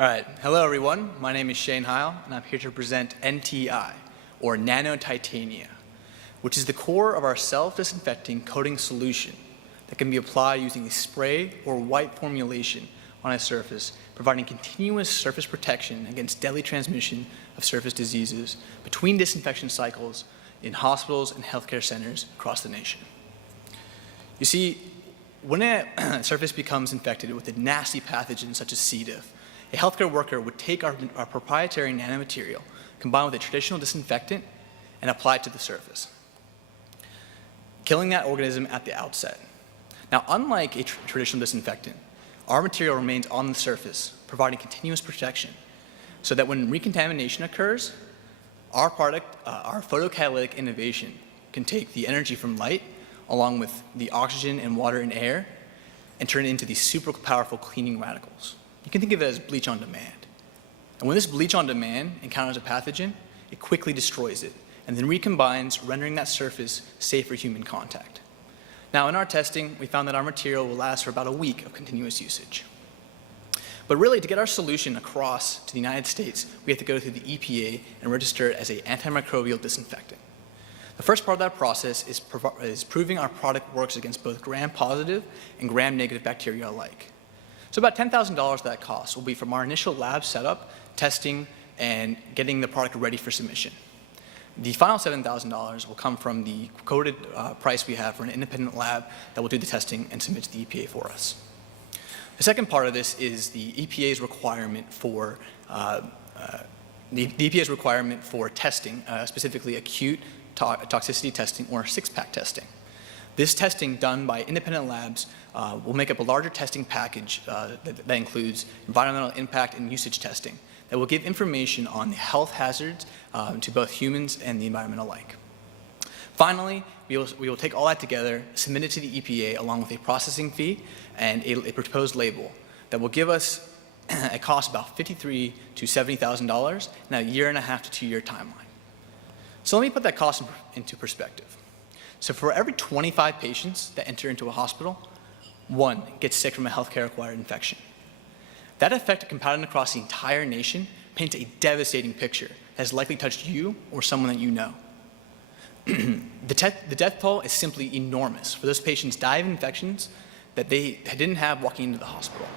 All right, hello everyone. My name is Shane Heil, and I'm here to present NTI, or nanotitania, which is the core of our self-disinfecting coating solution that can be applied using a spray or wipe formulation on a surface, providing continuous surface protection against deadly transmission of surface diseases between disinfection cycles in hospitals and healthcare centers across the nation. You see, when a surface becomes infected with a nasty pathogen such as C. diff, a healthcare worker would take our proprietary nanomaterial, combined with a traditional disinfectant, and apply it to the surface, killing that organism at the outset. Now, unlike a traditional disinfectant, our material remains on the surface, providing continuous protection, so that when recontamination occurs, our product, our photocatalytic innovation, can take the energy from light, along with the oxygen and water and air, and turn it into these super powerful cleaning radicals. You can think of it as bleach on demand. And when this bleach on demand encounters a pathogen, it quickly destroys it, and then recombines, rendering that surface safe for human contact. Now, in our testing, we found that our material will last for about a week of continuous usage. But really, to get our solution across to the United States, we have to go through the EPA and register it as an antimicrobial disinfectant. The first part of that process is proving our product works against both gram-positive and gram-negative bacteria alike. So about $10,000 of that cost will be from our initial lab setup, testing, and getting the product ready for submission. The final $7,000 will come from the quoted price we have for an independent lab that will do the testing and submit to the EPA for us. The second part of this is the EPA's requirement for testing, specifically acute toxicity testing or six-pack testing. This testing done by independent labs will make up a larger testing package that includes environmental impact and usage testing that will give information on the health hazards to both humans and the environment alike. Finally, we will take all that together, submit it to the EPA along with a processing fee and a proposed label that will give us a cost about $53,000 to $70,000 in a 1.5 to 2 year timeline. So let me put that cost into perspective. So for every 25 patients that enter into a hospital, 1 gets sick from a healthcare-acquired infection. That effect compounded across the entire nation paints a devastating picture that has likely touched you or someone that you know. The death toll is simply enormous for those patients die of infections that they didn't have walking into the hospital.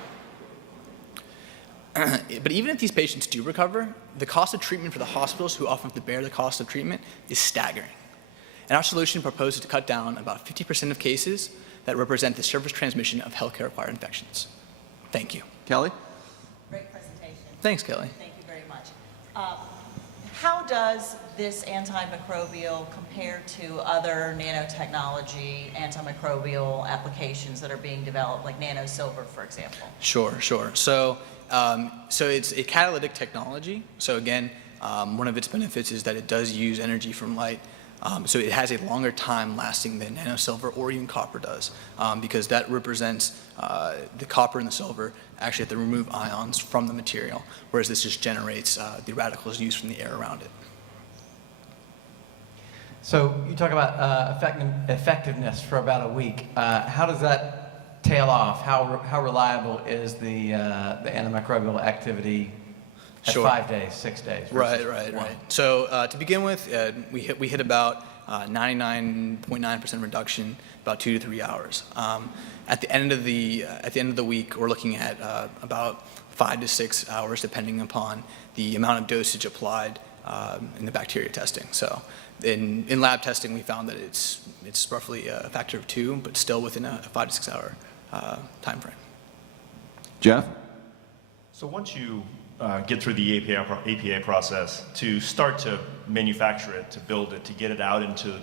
But even if these patients do recover, the cost of treatment for the hospitals who often have to bear the cost of treatment is staggering. And our solution proposes to cut down about 50% of cases that represent the surface transmission of healthcare-acquired infections. Thank you. Kelly? Great presentation. Thanks, Kelly. Thank you very much. How does this antimicrobial compare to other nanotechnology antimicrobial applications that are being developed, like nanosilver, for example? Sure. So it's a catalytic technology. So again, one of its benefits is that it does use energy from light. So it has a longer time lasting than nanosilver or even copper does, because that represents the copper and the silver actually have to remove ions from the material, whereas this just generates the radicals used from the air around it. So you talk about effectiveness for about a week. How does that tail off? How reliable is the antimicrobial activity at Sure. 5 days, 6 days? Right. So to begin with, we hit about 99.9% reduction, about 2 to 3 hours. At the end of the week, we're looking at about 5 to 6 hours, depending upon the amount of dosage applied in the bacteria testing. So in lab testing, we found that it's roughly a factor of 2, but still within a 5 to 6 hour time frame. Jeff? So once you get through the APA process to start to manufacture it, to build it, to get it out into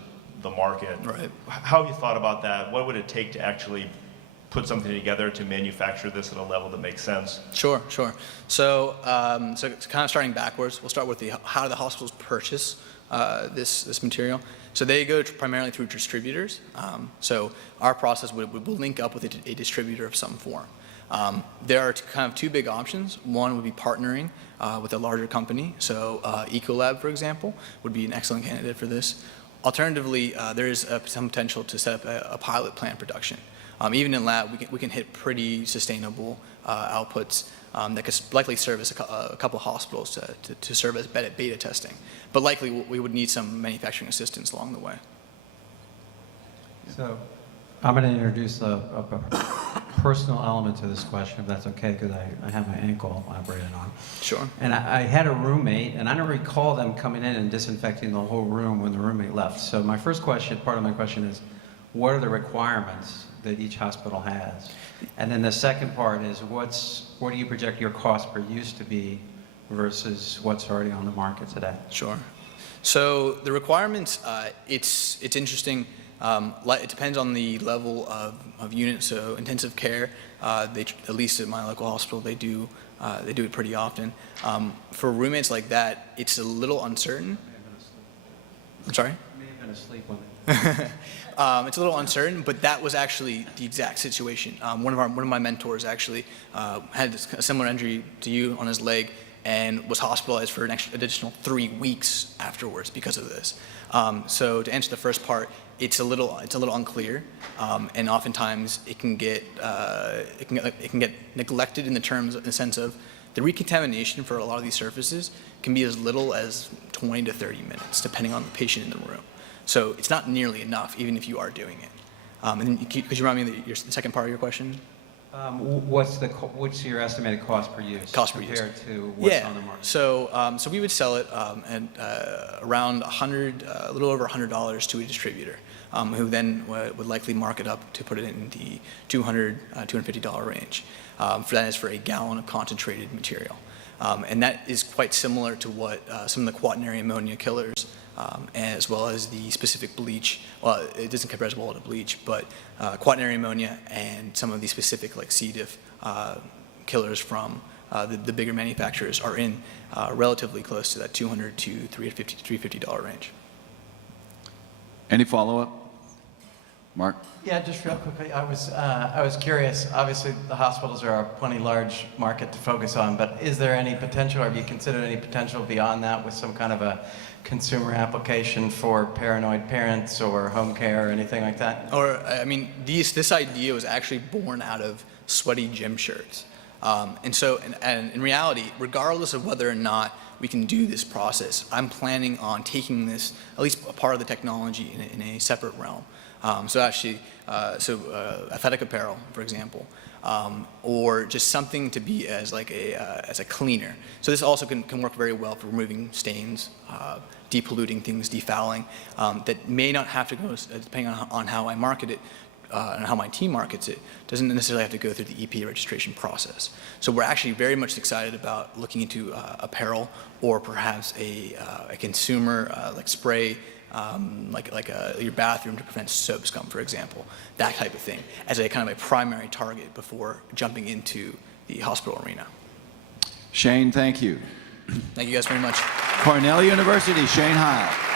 the market, Right. How have you thought about that? What would it take to actually put something together to manufacture this at a level that makes sense? Sure. So it's kind of starting backwards. We'll start with how do the hospitals purchase this material. So they go primarily through distributors. So our process would link up with a distributor of some form. There are kind of 2 big options. One would be partnering with a larger company. So Ecolab, for example, would be an excellent candidate for this. Alternatively, there is some potential to set up a pilot plant production. Even in lab, we can hit pretty sustainable outputs that could likely serve as a couple hospitals to serve as beta testing. But likely we would need some manufacturing assistance along the way. So I'm going to introduce a personal element to this question, if that's okay, because I have my ankle operated on. Sure. And I had a roommate, and I don't recall them coming in and disinfecting the whole room when the roommate left. So my first question, part of my question is, what are the requirements that each hospital has? And then the second part is, what do you project your cost per use to be versus what's already on the market today? Sure. So the requirements, it's interesting. It depends on the level of unit. So intensive care, at least at my local hospital, they do it pretty often. For roommates like that, it's a little uncertain. I'm sorry? I may have been asleep when It's a little uncertain, but that was actually the exact situation. One of my mentors actually had a similar injury to you on his leg and was hospitalized for an additional 3 weeks afterwards because of this. So to answer the first part, it's a little unclear, and oftentimes it can get neglected in the sense of the recontamination for a lot of these surfaces can be as little as 20 to 30 minutes, depending on the patient in the room. So it's not nearly enough, even if you are doing it. And could you remind me the second part of your question? What's your estimated cost per use? Cost per use. Compared to what's on the market? So we would sell it at around a little over $100 to a distributor, who then would likely mark it up to put it in the $200, $250 range. That is for a gallon of concentrated material. And that is quite similar to what some of the quaternary ammonia killers, as well as the specific bleach. Well, it doesn't compare as well to bleach, but quaternary ammonia and some of the specific like C. diff killers from the bigger manufacturers are in relatively close to that $200 to $350 range. Any follow-up? Mark? Yeah, just real quickly, I was curious. Obviously, the hospitals are a plenty large market to focus on, but is there any potential, or have you considered any potential beyond that with some kind of a consumer application for paranoid parents or home care or anything like that? Or, I mean, this idea was actually born out of sweaty gym shirts. And so, and in reality, regardless of whether or not we can do this process, I'm planning on taking this, at least a part of the technology, in a separate realm. So actually, athletic apparel, for example, or just something to be as like as a cleaner. So this also can work very well for removing stains, depolluting things, defouling, that may not have to go, depending on how I market it, and how my team markets it, doesn't necessarily have to go through the EPA registration process. So we're actually very much excited about looking into apparel, or perhaps a consumer like spray, like your bathroom to prevent soap scum, for example, that type of thing, as a kind of a primary target before jumping into the hospital arena. Shane, thank you. Thank you guys very much. Cornell University, Shane Heil.